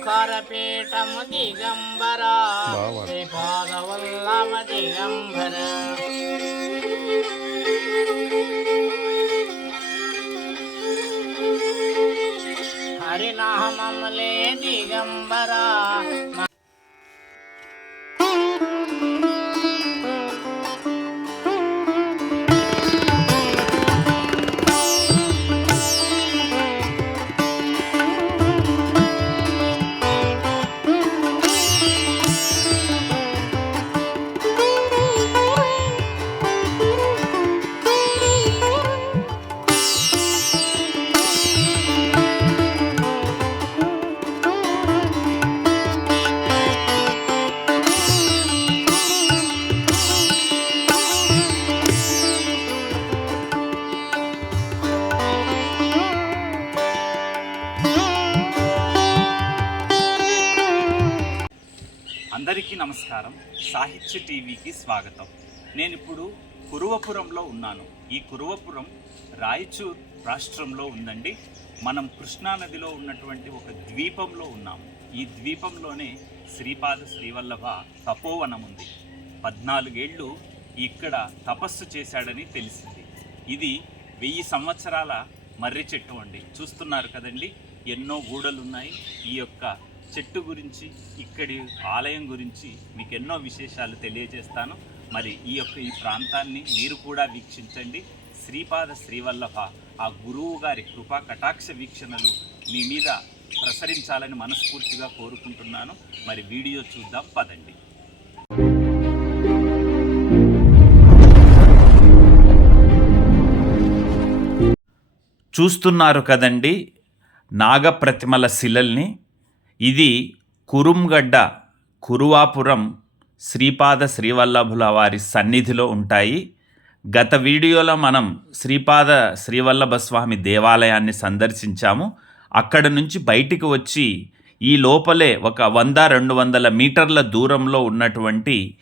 ఓంకారపీఠము దిగంబర. బావా. శ్రీపాదవల్లభ దిగంబర. హరినామములే దిగంబర. నేను ఇప్పుడు కురువపురంలో ఉన్నాను. ఈ కురువపురం రాయచూర్ రాష్ట్రంలో ఉందండి. మనం కృష్ణానదిలో ఉన్నటువంటి ఒక ద్వీపంలో ఉన్నాము ఈ ద్వీపంలోనే శ్రీపాద శ్రీవల్లభ తపోవనం ఉంది. పద్నాలుగేళ్ళు ఇక్కడ తపస్సు చేశాడని తెలిసింది. ఇది వెయ్యి సంవత్సరాల మర్రి చెట్టు అండి. చూస్తున్నారు కదండి ఎన్నో గూడలు ఉన్నాయి ఈ యొక్క చెట్టు గురించి ఇక్కడి ఆలయం గురించి మీకు ఎన్నో విశేషాలు తెలియజేస్తాను. మరి ఈ యొక్క ఈ ప్రాంతాన్ని మీరు కూడా వీక్షించండి. శ్రీపాద శ్రీవల్లభ ఆ గురువు గారి కృపా కటాక్ష వీక్షణలు మీ మీద ప్రసరించాలని మనస్ఫూర్తిగా కోరుకుంటున్నాను. మరి వీడియో చూద్దాం పదండి. చూస్తున్నారు కదండి నాగప్రతిమల శిలల్ని. ఇది కురుంగడ్డ కురువాపురం శ్రీపాద శ్రీవల్లభుల వారి సన్నిధిలో ఉంటాయి. గత వీడియోలో మనం శ్రీపాద శ్రీవల్లభ స్వామి దేవాలయాన్ని సందర్శించాము. అక్కడ నుంచి బయటికి వచ్చి ఈ లోపలే ఒక వంద రెండు వందల మీటర్ల దూరంలో ఉన్నటువంటి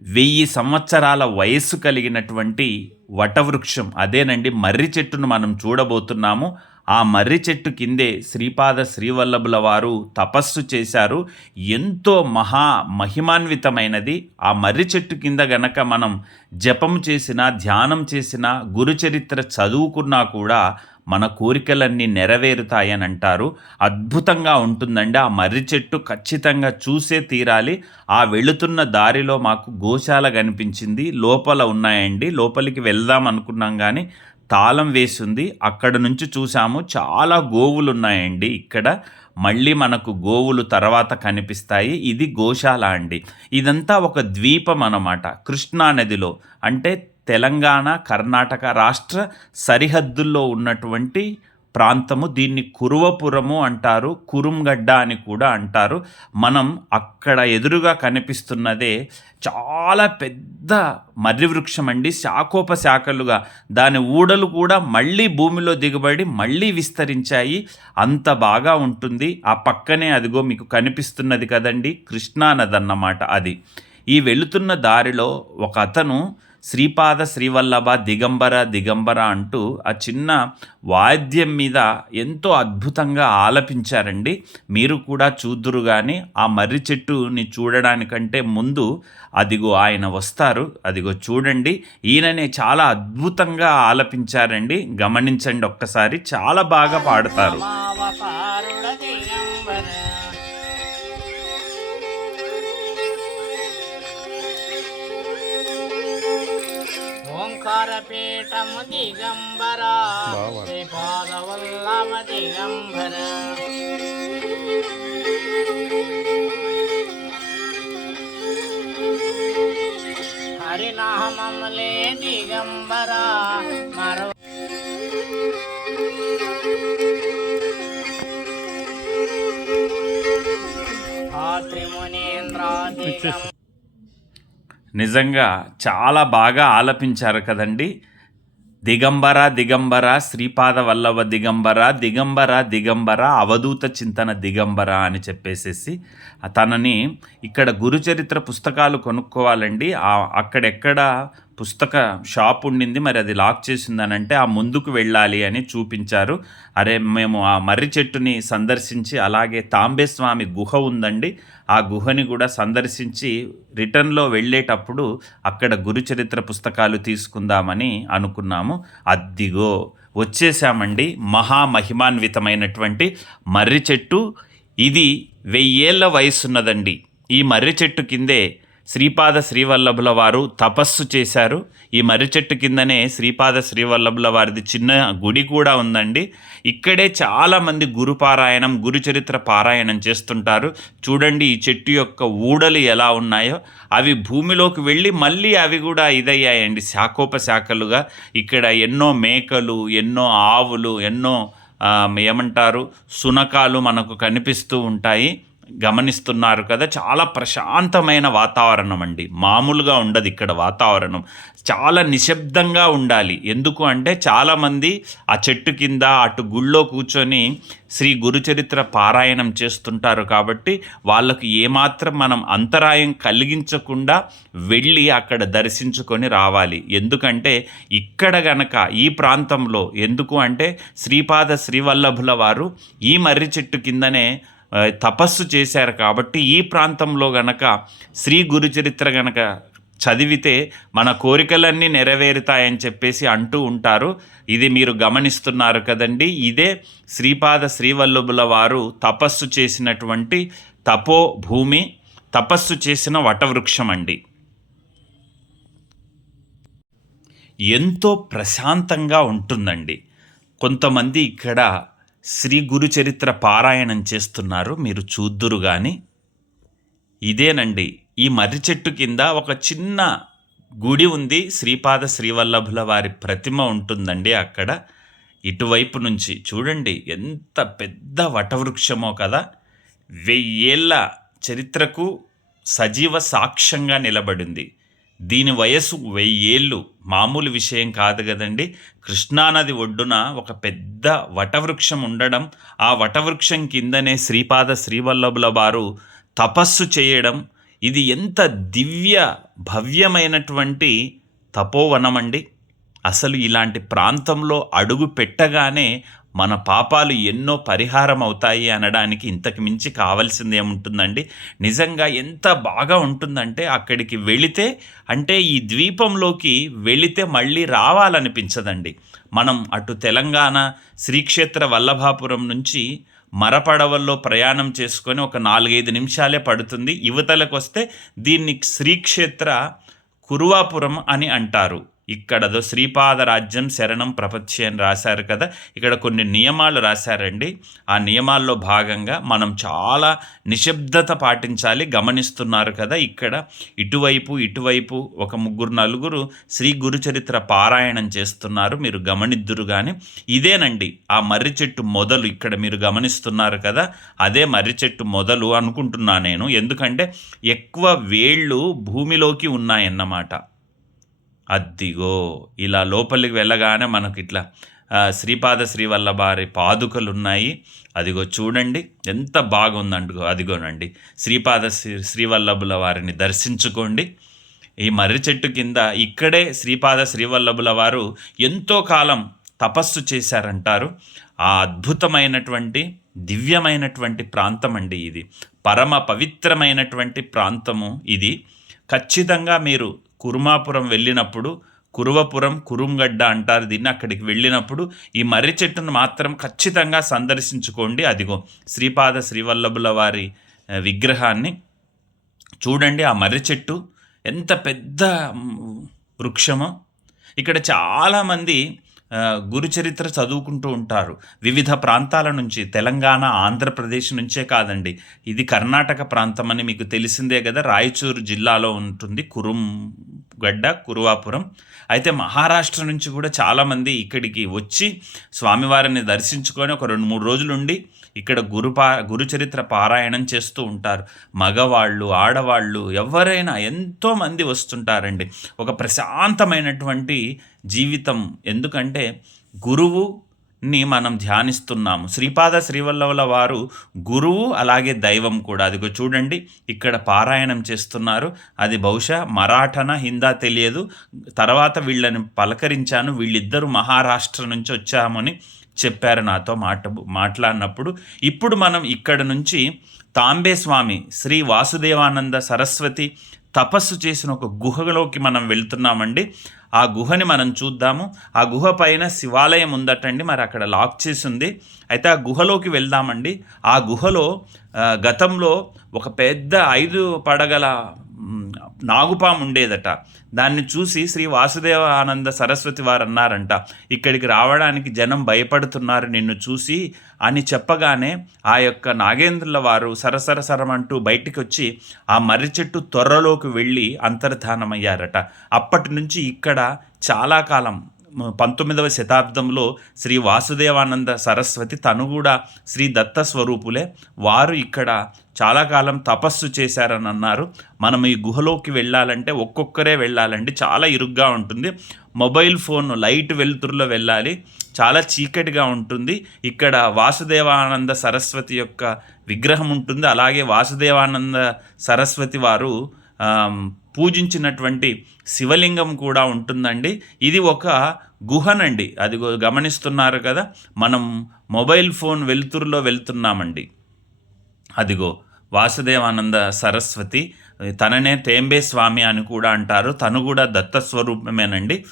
వెయ్యి సంవత్సరాల వయస్సు కలిగినటువంటి వటవృక్షం అదేనండి మర్రి చెట్టును మనం చూడబోతున్నాము. ఆ మర్రి చెట్టు కిందే శ్రీపాద శ్రీవల్లభుల వారు తపస్సు చేశారు. ఎంతో మహా మహిమాన్వితమైనది. ఆ మర్రి చెట్టు కింద గనక మనం జపం చేసినా ధ్యానం చేసినా గురుచరిత్ర చదువుకున్నా కూడా మన కోరికలన్నీ నెరవేరుతాయని అంటారు అద్భుతంగా ఉంటుందండి. ఆ మర్రి చెట్టు ఖచ్చితంగా చూసే తీరాలి. ఆ వెళుతున్న దారిలో మాకు గోశాల కనిపించింది. లోపల ఉన్నాయండి. లోపలికి వెళ్దాం అనుకున్నాం కానీ తాళం వేసింది. అక్కడ నుంచి చూసాము చాలా గోవులు ఉన్నాయండి ఇక్కడ మళ్ళీ మనకు గోవులు తర్వాత కనిపిస్తాయి. ఇది గోశాల అండి. ఇదంతా ఒక ద్వీపం అన్నమాట. కృష్ణా నదిలో అంటే తెలంగాణ కర్ణాటక రాష్ట్ర సరిహద్దుల్లో ఉన్నటువంటి ప్రాంతము దీన్ని కురువపురము అంటారు కురుంగడ్డ అని కూడా అంటారు. మనం అక్కడ ఎదురుగా కనిపిస్తున్నదే చాలా పెద్ద మర్రి వృక్షం అండి శాఖోపశాఖలుగా దాని ఊడలు కూడా మళ్ళీ భూమిలో దిగబడి మళ్ళీ విస్తరించాయి. అంత బాగా ఉంటుంది. ఆ పక్కనే అదిగో మీకు కనిపిస్తున్నది కదండి కృష్ణానది అన్నమాట అది. ఈ వెళుతున్న దారిలో ఒక అతను శ్రీపాద శ్రీవల్లభ దిగంబర దిగంబర అంటూ ఆ చిన్న వాద్యం మీద ఎంతో అద్భుతంగా ఆలపించారండి. మీరు కూడా చూద్దురు కానీ ఆ మర్రి చెట్టుని చూడడానికంటే ముందు అదిగో ఆయన వస్తారు. అదిగో చూడండి. ఈయననే చాలా అద్భుతంగా ఆలపించారండి. గమనించండి ఒక్కసారి. చాలా బాగా పాడతారు. ఓంకారపీఠము దిగంబర. బావా. శ్రీపాదవల్లభ దిగంబర. హరినామములే దిగంబర. మరో త్రిమునేంద్రాదిగం నిజంగా చాలా బాగా ఆలపించారు కదండి. దిగంబర దిగంబర శ్రీపాద వల్లభ దిగంబర దిగంబర దిగంబర అవధూత చింతన దిగంబర అని చెప్పేసేసి తనని ఇక్కడ గురుచరిత్ర పుస్తకాలు కొనుక్కోవాలండి. అక్కడెక్కడ పుస్తక షాప్ ఉండింది. మరి అది లాక్ చేసిందనంటే ఆ ముందుకు వెళ్ళాలి అని చూపించారు. అరే మేము ఆ మర్రి చెట్టుని సందర్శించి అలాగే తాంబేస్వామి గుహ ఉందండి. ఆ గుహని కూడా సందర్శించి రిటర్న్లో వెళ్ళేటప్పుడు అక్కడ గురుచరిత్ర పుస్తకాలు తీసుకుందామని అనుకున్నాము. అద్దిగో వచ్చేసామండి. మహామహిమాన్వితమైనటువంటి మర్రి చెట్టు. ఇది వెయ్యేళ్ళ వయసున్నదండి. ఈ మర్రి చెట్టు కిందే శ్రీపాద శ్రీవల్లభుల వారు తపస్సు చేశారు. ఈ మర్రి చెట్టు కిందనే శ్రీపాద శ్రీవల్లభుల వారిది చిన్న గుడి కూడా ఉందండి. ఇక్కడే చాలామంది గురు పారాయణం గురుచరిత్ర పారాయణం చేస్తుంటారు. చూడండి ఈ చెట్టు యొక్క ఊడలు ఎలా ఉన్నాయో. అవి భూమిలోకి వెళ్ళి మళ్ళీ అవి కూడా ఇదయ్యాయండి శాఖోపశాఖలుగా ఇక్కడ ఎన్నో మేకలు ఎన్నో ఆవులు ఎన్నో ఏమంటారు సునకాలు మనకు కనిపిస్తూ ఉంటాయి. గమనిస్తున్నారు కదా చాలా ప్రశాంతమైన వాతావరణం అండి. మామూలుగా ఉండదు ఇక్కడ వాతావరణం. చాలా నిశ్శబ్దంగా ఉండాలి. ఎందుకు అంటే చాలామంది ఆ చెట్టు కింద అటు గుళ్ళో కూర్చొని శ్రీ గురుచరిత్ర పారాయణం చేస్తుంటారు కాబట్టి వాళ్ళకు ఏమాత్రం మనం అంతరాయం కలిగించకుండా వెళ్ళి అక్కడ దర్శించుకొని రావాలి. ఎందుకంటే ఇక్కడ గనక ఈ ప్రాంతంలో ఎందుకు అంటే శ్రీపాద శ్రీవల్లభుల వారు ఈ మర్రి చెట్టు కిందనే తపస్సు చేశారు కాబట్టి ఈ ప్రాంతంలో గనక శ్రీ గురుచరిత్ర గనక చదివితే మన కోరికలన్నీ నెరవేరుతాయని చెప్పేసి అంటూ ఉంటారు. ఇది మీరు గమనిస్తున్నారు కదండి. ఇదే శ్రీపాద శ్రీవల్లభుల వారు తపస్సు చేసినటువంటి తపో భూమి తపస్సు చేసిన వటవృక్షం అండి. ఎంతో ప్రశాంతంగా ఉంటుందండి. కొంతమంది ఇక్కడ శ్రీ గురు చరిత్ర పారాయణం చేస్తున్నారు. మీరు చూద్దురు కానీ ఇదేనండి. ఈ మర్రి చెట్టు కింద ఒక చిన్న గుడి ఉంది. శ్రీపాద శ్రీవల్లభుల వారి ప్రతిమ ఉంటుందండి అక్కడ. ఇటువైపు నుంచి చూడండి. ఎంత పెద్ద వటవృక్షమో కదా. వెయ్యేళ్ళ చరిత్రకు సజీవ సాక్ష్యంగా నిలబడింది. దీని వయస్సు వెయ్యేళ్ళు మామూలు విషయం కాదు కదండి. కృష్ణానది ఒడ్డున ఒక పెద్ద వటవృక్షం ఉండడం ఆ వటవృక్షం కిందనే శ్రీపాద శ్రీవల్లభుల వారు తపస్సు చేయడం ఇది ఎంత దివ్య భవ్యమైనటువంటి తపోవనం అండి అసలు ఇలాంటి ప్రాంతంలో అడుగు పెట్టగానే మన పాపాలు ఎన్నో పరిహారం అవుతాయి అనడానికి ఇంతకు మించి కావాల్సింది ఏముంటుందండి నిజంగా ఎంత బాగా ఉంటుందంటే అక్కడికి వెళితే అంటే ఈ ద్వీపంలోకి వెళితే మళ్ళీ రావాలనిపించదండి. మనం అటు తెలంగాణ శ్రీక్షేత్ర వల్లభాపురం నుంచి మరపడవల్లో ప్రయాణం చేసుకొని ఒక నాలుగైదు నిమిషాలే పడుతుంది. యువతలకు వస్తే దీన్ని శ్రీక్షేత్ర కురువాపురం అని అంటారు. ఇక్కడదో శ్రీపాదరాజ్యం శరణం ప్రపంచ అని రాశారు కదా. ఇక్కడ కొన్ని నియమాలు రాశారండి. ఆ నియమాల్లో భాగంగా మనం చాలా నిశ్శబ్దత పాటించాలి గమనిస్తున్నారు కదా ఇక్కడ. ఇటువైపు ఇటువైపు ఒక ముగ్గురు నలుగురు శ్రీ గురుచరిత్ర పారాయణం చేస్తున్నారు. మీరు గమనిద్దురు కానీ ఇదేనండి ఆ మర్రి చెట్టు మొదలు ఇక్కడ మీరు గమనిస్తున్నారు కదా. అదే మర్రి చెట్టు మొదలు అనుకుంటున్నా నేను. ఎందుకంటే ఎక్కువ వేళ్ళు భూమిలోకి ఉన్నాయన్నమాట. అద్దిగో. ఇలా లోపలికి వెళ్ళగానే మనకి ఇట్లా శ్రీపాద శ్రీవల్లభారి పాదుకలు ఉన్నాయి అదిగో చూడండి ఎంత బాగుందండుగో. అదిగోనండి శ్రీపాద శ్రీ శ్రీవల్లభుల వారిని దర్శించుకోండి. ఈ మర్రి చెట్టు కింద ఇక్కడే శ్రీపాద శ్రీవల్లభుల వారు ఎంతో కాలం తపస్సు చేశారంటారు. ఆ అద్భుతమైనటువంటి దివ్యమైనటువంటి ప్రాంతం అండి ఇది. పరమ పవిత్రమైనటువంటి ప్రాంతము ఇది. ఖచ్చితంగా మీరు కురుమాపురం వెళ్ళినప్పుడు కురువపురం కురుంగడ్డ అంటారు దీన్ని అక్కడికి వెళ్ళినప్పుడు ఈ మర్రి చెట్టును మాత్రం ఖచ్చితంగా సందర్శించుకోండి. అదిగో శ్రీపాద శ్రీవల్లభుల వారి విగ్రహాన్ని చూడండి. ఆ మర్రి చెట్టు ఎంత పెద్ద వృక్షమో. ఇక్కడ చాలామంది గురుచరిత్ర చదువుకుంటూ ఉంటారు. వివిధ ప్రాంతాల నుంచి తెలంగాణ ఆంధ్రప్రదేశ్ నుంచే కాదండి. ఇది కర్ణాటక ప్రాంతం అని మీకు తెలిసిందే కదా రాయచూరు జిల్లాలో ఉంటుంది కురుం గడ్డ కురువాపురం. అయితే మహారాష్ట్ర నుంచి కూడా చాలామంది ఇక్కడికి వచ్చి స్వామివారిని దర్శించుకొని ఒక రెండు మూడు రోజులు ఉండి ఇక్కడ గురుపా గురుచరిత్ర పారాయణం చేస్తూ ఉంటారు. మగవాళ్ళు ఆడవాళ్ళు ఎవరైనా ఎంతోమంది వస్తుంటారండి. ఒక ప్రశాంతమైనటువంటి జీవితం. ఎందుకంటే గురువు ని మనం ధ్యానిస్తున్నాము. శ్రీపాద శ్రీవల్లవుల వారు గురువు అలాగే దైవం కూడా. అదిగో చూడండి ఇక్కడ పారాయణం చేస్తున్నారు. అది బహుశా మరాఠన హిందా తెలియదు. తర్వాత వీళ్ళని పలకరించాను. వీళ్ళిద్దరూ మహారాష్ట్ర నుంచి వచ్చామని చెప్పారు నాతో మాట మాట్లాడినప్పుడు. ఇప్పుడు మనం ఇక్కడ నుంచి తాంబే స్వామి శ్రీ వాసుదేవానంద సరస్వతి తపస్సు చేసిన ఒక గుహలోకి మనం వెళ్తున్నామండి. ఆ గుహని మనం చూద్దాము. ఆ గుహ పైన శివాలయం ఉందటండి. మరి అక్కడ లాక్ చేసి ఉంది అయితే ఆ గుహలోకి వెళ్దామండి. ఆ గుహలో గతంలో ఒక పెద్ద ఐదు పడగల నాగుపాము ఉండేదట. దాన్ని చూసి శ్రీ వాసుదేవ ఆనంద సరస్వతి వారు అన్నారంట ఇక్కడికి రావడానికి జనం భయపడుతున్నారు నిన్ను చూసి అని చెప్పగానే ఆ యొక్క నాగేంద్రుల వారు సరసర సరమంటూ బయటికి వచ్చి ఆ మర్రి చెట్టు త్వరలోకి వెళ్ళి అంతర్ధానమయ్యారట. అప్పటి నుంచి ఇక్కడ చాలా కాలం పంతొమ్మిదవ శతాబ్దంలో శ్రీ వాసుదేవానంద సరస్వతి తను కూడా శ్రీ దత్త స్వరూపులే. వారు ఇక్కడ చాలా కాలం తపస్సు చేశారని అన్నారు. మనం ఈ గుహలోకి వెళ్ళాలంటే ఒక్కొక్కరే వెళ్ళాలండి. చాలా ఇరుగ్గా ఉంటుంది. మొబైల్ ఫోన్ లైట్ వెలుతురులో వెళ్ళాలి. చాలా చీకటిగా ఉంటుంది. ఇక్కడ వాసుదేవానంద సరస్వతి యొక్క విగ్రహం ఉంటుంది. అలాగే వాసుదేవానంద సరస్వతి వారు పూజించినటువంటి శివలింగం కూడా ఉంటుందండి. ఇది ఒక గుహనండి. అది గమనిస్తున్నారు కదా మనం మొబైల్ ఫోన్ వెలుతురులో వెళ్తున్నామండి. అదిగో వాసుదేవానంద సరస్వతి తననే తేంబే స్వామి అని కూడా అంటారు. తను కూడా దత్త స్వరూపమేనండి.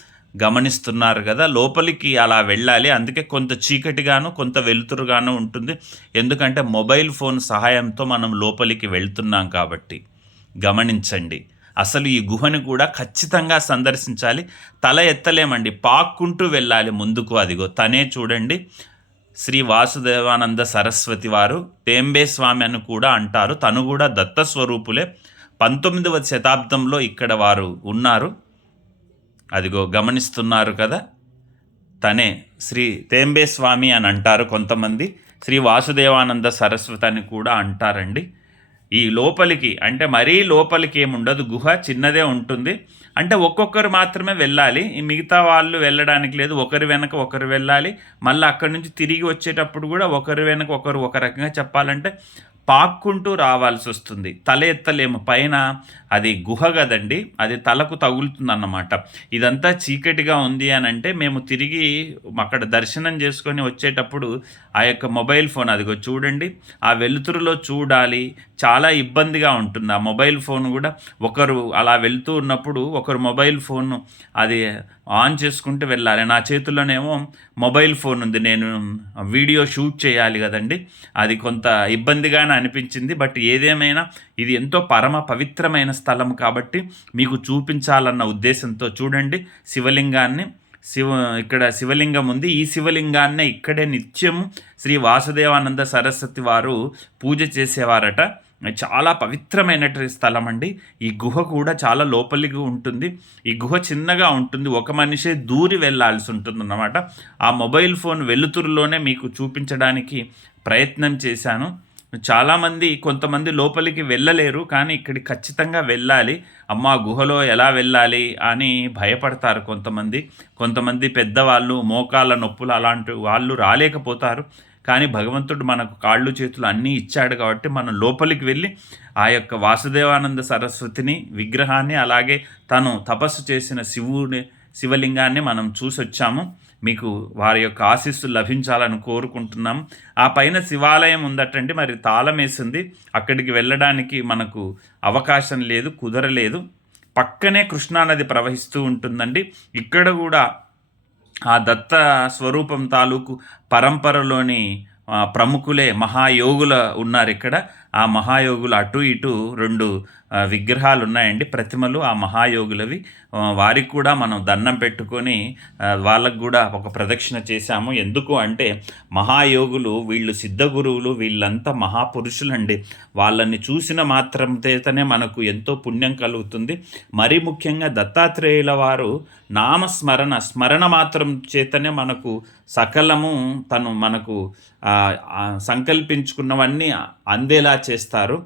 గమనిస్తున్నారు కదా లోపలికి అలా వెళ్ళాలి. అందుకే కొంత చీకటిగాను కొంత వెలుతురుగాను ఉంటుంది. ఎందుకంటే మొబైల్ ఫోన్ సహాయంతో మనం లోపలికి వెళ్తున్నాం కాబట్టి. గమనించండి. అసలు ఈ గుహని కూడా ఖచ్చితంగా సందర్శించాలి. తల ఎత్తలేమండి. పాక్కుంటూ వెళ్ళాలి ముందుకు. అదిగో తనే చూడండి. శ్రీ వాసుదేవానంద సరస్వతి వారు తేంబే స్వామి అని కూడా అంటారు. తను కూడా దత్త స్వరూపులే. పంతొమ్మిదవ శతాబ్దంలో ఇక్కడ వారు ఉన్నారు. అదిగో గమనిస్తున్నారు కదా. తనే శ్రీ తేంబే స్వామి అని అంటారు కొంతమంది. శ్రీ వాసుదేవానంద సరస్వతి అని కూడా అంటారండి. ఈ లోపలికి అంటే మరీ లోపలికి ఏమి ఉండదు గుహ చిన్నదే ఉంటుంది. అంటే ఒక్కొక్కరు మాత్రమే వెళ్ళాలి. మిగతా వాళ్ళు వెళ్ళడానికి లేదు. ఒకరి వెనక ఒకరు వెళ్ళాలి. మళ్ళీ అక్కడి నుంచి తిరిగి వచ్చేటప్పుడు కూడా ఒకరి వెనక ఒకరు ఒక రకంగా చెప్పాలంటే పాక్కుంటూ రావాల్సి వస్తుంది. తల ఎత్తలేము పైన అది గుహ కదండి. అది తలకు తగులుతుంది అన్నమాట ఇదంతా చీకటిగా ఉంది అని అంటే మేము తిరిగి అక్కడ దర్శనం చేసుకొని వచ్చేటప్పుడు ఆ యొక్క మొబైల్ ఫోన్ అదిగో చూడండి. ఆ వెలుతురులో చూడాలి. చాలా ఇబ్బందిగా ఉంటుంది. ఆ మొబైల్ ఫోన్ కూడా ఒకరు అలా వెళ్తూ ఉన్నప్పుడు ఒకరు మొబైల్ ఫోన్ అది ఆన్ చేసుకుంటూ వెళ్ళాలి. నా చేతిలోనేమో మొబైల్ ఫోన్ ఉంది. నేను వీడియో షూట్ చేయాలి కదండి. అది కొంత ఇబ్బందిగానే అనిపించింది. బట్ ఏదేమైనా ఇది ఎంతో పరమ పవిత్రమైన స్థలం కాబట్టి మీకు చూపించాలన్న ఉద్దేశంతో చూడండి. శివలింగాన్ని శివ ఇక్కడ శివలింగం ఉంది. ఈ శివలింగాన్నే ఇక్కడే నిత్యం శ్రీ వాసుదేవానంద సరస్వతి వారు పూజ చేసేవారట. చాలా పవిత్రమైనటువంటి స్థలం అండి. ఈ గుహ కూడా చాలా లోపలికి ఉంటుంది. ఈ గుహ చిన్నగా ఉంటుంది. ఒక మనిషే దూరి వెళ్ళాల్సి ఉంటుంది అన్నమాట ఆ మొబైల్ ఫోన్ వెలుతురులోనే మీకు చూపించడానికి ప్రయత్నం చేశాను. చాలామంది కొంతమంది లోపలికి వెళ్ళలేరు కానీ ఇక్కడికి ఖచ్చితంగా వెళ్ళాలి. అమ్మ గుహలో ఎలా వెళ్ళాలి అని భయపడతారు కొంతమంది. కొంతమంది పెద్దవాళ్ళు మోకాళ్ళ నొప్పులు అలాంటి వాళ్ళు రాలేకపోతారు. కానీ భగవంతుడు మనకు కాళ్ళు చేతులు అన్నీ ఇచ్చాడు కాబట్టి మనం లోపలికి వెళ్ళి ఆ యొక్క వాసుదేవానంద సరస్వతిని విగ్రహాన్ని అలాగే తను తపస్సు చేసిన శివుని శివలింగాన్ని మనం చూసి వచ్చాము. మీకు వారి యొక్క ఆశీస్సులు లభించాలని కోరుకుంటున్నాం ఆ పైన శివాలయం ఉందటండి. మరి తాళం వేసింది. అక్కడికి వెళ్ళడానికి మనకు అవకాశం లేదు కుదరలేదు. పక్కనే కృష్ణానది ప్రవహిస్తూ ఉంటుందండి. ఇక్కడ కూడా ఆ దత్త స్వరూపం తాలూకు పరంపరలోని ప్రముఖులే మహాయోగుల ఉన్నారు ఇక్కడ. ఆ మహాయోగులు అటు ఇటు రెండు విగ్రహాలు ఉన్నాయండి ప్రతిమలు ఆ మహాయోగులవి. వారికి కూడా మనం దండం పెట్టుకొని వాళ్ళకు కూడా ఒక ప్రదక్షిణ చేశాము. ఎందుకు అంటే మహాయోగులు వీళ్ళు సిద్ధ గురువులు వీళ్ళంతా మహాపురుషులండి. వాళ్ళని చూసిన మాత్రం చేతనే మనకు ఎంతో పుణ్యం కలుగుతుంది. మరీ ముఖ్యంగా దత్తాత్రేయుల వారు నామస్మరణ స్మరణ మాత్రం చేతనే మనకు సకలము తను మనకు సంకల్పించుకున్నవన్నీ అందేలా చేస్తారు.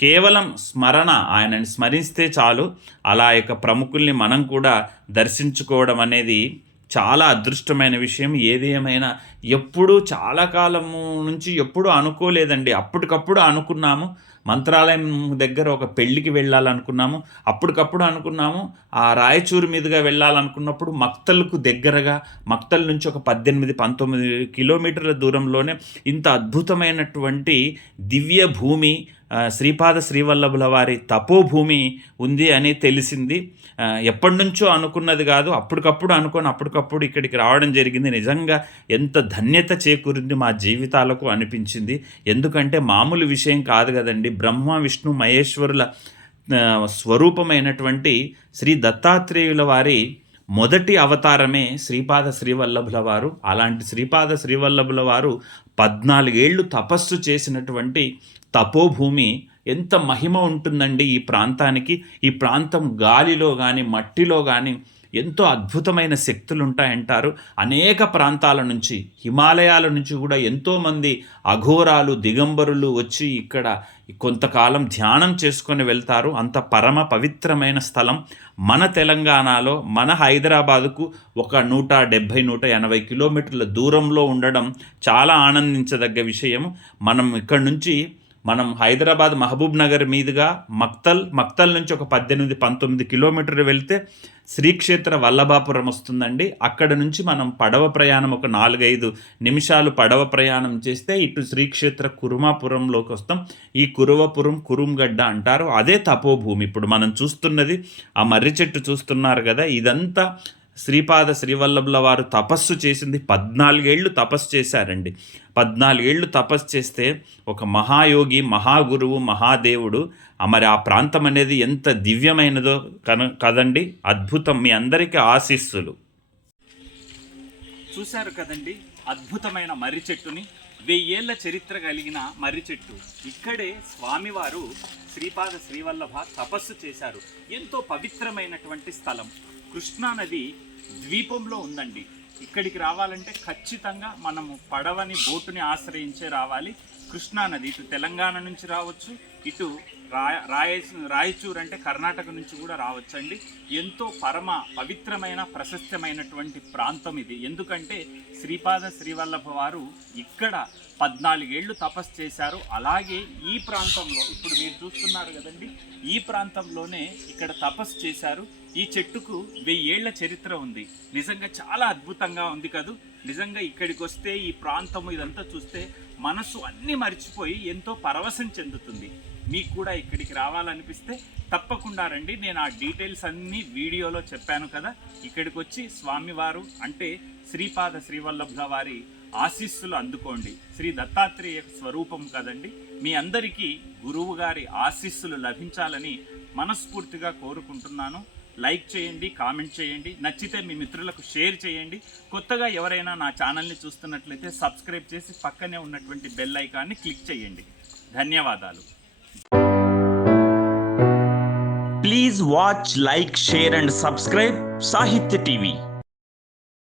కేవలం స్మరణ ఆయనని స్మరిస్తే చాలు. అలా యొక్క ప్రముఖుల్ని మనం కూడా దర్శించుకోవడం అనేది చాలా అదృష్టమైన విషయం. ఏది ఏమైనా ఎప్పుడూ చాలా కాలము నుంచి ఎప్పుడూ అనుకోలేదండి. అప్పటికప్పుడు అనుకున్నాము. మంత్రాలయం దగ్గర ఒక పెళ్ళికి వెళ్ళాలనుకున్నాము. అప్పటికప్పుడు అనుకున్నాము. ఆ రాయచూరు మీదుగా వెళ్ళాలనుకున్నప్పుడు మక్తలకు దగ్గరగా మక్తల్ నుంచి ఒక పద్దెనిమిది పంతొమ్మిది కిలోమీటర్ల దూరంలోనే ఇంత అద్భుతమైనటువంటి దివ్య భూమి శ్రీపాద శ్రీవల్లభుల వారి తపోభూమి ఉంది అని తెలిసింది. ఎప్పటి నుంచో అనుకున్నది కాదు అప్పటికప్పుడు అనుకొని అప్పటికప్పుడు ఇక్కడికి రావడం జరిగింది. నిజంగా ఎంత ధన్యత చేకూరింది మా జీవితాలకు అనిపించింది. ఎందుకంటే మామూలు విషయం కాదు కదండి. బ్రహ్మ విష్ణు మహేశ్వరుల స్వరూపమైనటువంటి శ్రీ దత్తాత్రేయుల వారి మొదటి అవతారమే శ్రీపాద శ్రీవల్లభుల వారు. అలాంటి శ్రీపాద శ్రీవల్లభుల వారు పద్నాలుగేళ్ళు తపస్సు చేసినటువంటి తపోభూమి ఎంత మహిమ ఉంటుందండి ఈ ప్రాంతానికి. ఈ ప్రాంతం గాలిలో కానీ మట్టిలో కానీ ఎంతో అద్భుతమైన శక్తులు ఉంటాయంటారు అనేక ప్రాంతాల నుంచి హిమాలయాల నుంచి కూడా ఎంతోమంది అఘోరాలు దిగంబరులు వచ్చి ఇక్కడ కొంతకాలం ధ్యానం చేసుకొని వెళ్తారు. అంత పరమ పవిత్రమైన స్థలం. మన తెలంగాణలో మన హైదరాబాదుకు ఒక నూట డెబ్భై నూట ఎనభై కిలోమీటర్ల దూరంలో ఉండడం చాలా ఆనందించదగ్గ విషయం. మనం ఇక్కడ నుంచి మనం హైదరాబాద్ మహబూబ్ నగర్ మీదుగా మక్తల్ మక్తల్ నుంచి ఒక పద్దెనిమిది పంతొమ్మిది కిలోమీటర్లు వెళ్తే శ్రీక్షేత్ర వల్లభాపురం వస్తుందండి. అక్కడ నుంచి మనం పడవ ప్రయాణం ఒక నాలుగైదు నిమిషాలు పడవ ప్రయాణం చేస్తే ఇటు శ్రీక్షేత్ర కురుమాపురంలోకి వస్తాం. ఈ కురువపురం కురుంగడ్డ అంటారు. అదే తపోభూమి. ఇప్పుడు మనం చూస్తున్నది ఆ మర్రి చెట్టు చూస్తున్నారు కదా ఇదంతా శ్రీపాద శ్రీవల్లభుల వారు తపస్సు చేసింది. పద్నాలుగేళ్ళు తపస్సు చేశారండి. పద్నాలుగేళ్ళు తపస్సు చేస్తే ఒక మహాయోగి మహాగురువు మహాదేవుడు మరి ఆ ప్రాంతం అనేది ఎంత దివ్యమైనదో కన కదండి? అద్భుతం. మీ అందరికీ ఆశీస్సులు. చూశారు కదండి? అద్భుతమైన మర్రి చెట్టుని. వెయ్యేళ్ళ చరిత్ర కలిగిన మర్రి చెట్టు. ఇక్కడే స్వామివారు శ్రీపాద శ్రీవల్లభ తపస్సు చేశారు. ఎంతో పవిత్రమైనటువంటి స్థలం. కృష్ణా నది ద్వీపంలో ఉందండి. ఇక్కడికి రావాలంటే ఖచ్చితంగా మనము పడవని బోటుని ఆశ్రయించే రావాలి. కృష్ణా నది. ఇటు తెలంగాణ నుంచి రావచ్చు ఇటు రాయ రాయచూ రాయచూర్ అంటే కర్ణాటక నుంచి కూడా రావచ్చండి. ఎంతో పరమ పవిత్రమైన ప్రశస్తమైనటువంటి ప్రాంతం ఇది. ఎందుకంటే శ్రీపాద శ్రీవల్లభ వారు ఇక్కడ పద్నాలుగేళ్ళు తపస్సు చేశారు. అలాగే ఈ ప్రాంతంలో ఇప్పుడు మీరు చూస్తున్నారు కదండి ఈ ప్రాంతంలోనే ఇక్కడ తపస్సు చేశారు. ఈ చెట్టుకు వెయ్యేళ్ళ చరిత్ర ఉంది. నిజంగా చాలా అద్భుతంగా ఉంది కదూ. నిజంగా ఇక్కడికి వస్తే ఈ ప్రాంతం ఇదంతా చూస్తే మనసు అన్నీ మర్చిపోయి ఎంతో పరవశం చెందుతుంది. మీకు కూడా ఇక్కడికి రావాలనిపిస్తే తప్పకుండా రండి. నేను ఆ డీటెయిల్స్ అన్నీ వీడియోలో చెప్పాను కదా. ఇక్కడికి వచ్చి స్వామివారు అంటే శ్రీపాద శ్రీవల్లభుల వారి ఆశీస్సులు అందుకోండి. శ్రీ దత్తాత్రేయ స్వరూపం కదండి. మీ అందరికీ గురువు గారి ఆశీస్సులు లభించాలని మనస్ఫూర్తిగా కోరుకుంటున్నాను. లైక్ చేయండి కామెంట్ చేయండి నచ్చితే మీ మిత్రులకు షేర్ చేయండి. కొత్తగా ఎవరైనా నా ఛానల్ని చూస్తున్నట్లయితే సబ్స్క్రైబ్ చేసి పక్కనే ఉన్నటువంటి బెల్ ఐకాన్ని క్లిక్ చేయండి. ధన్యవాదాలు. Please watch like share and subscribe Sahitya TV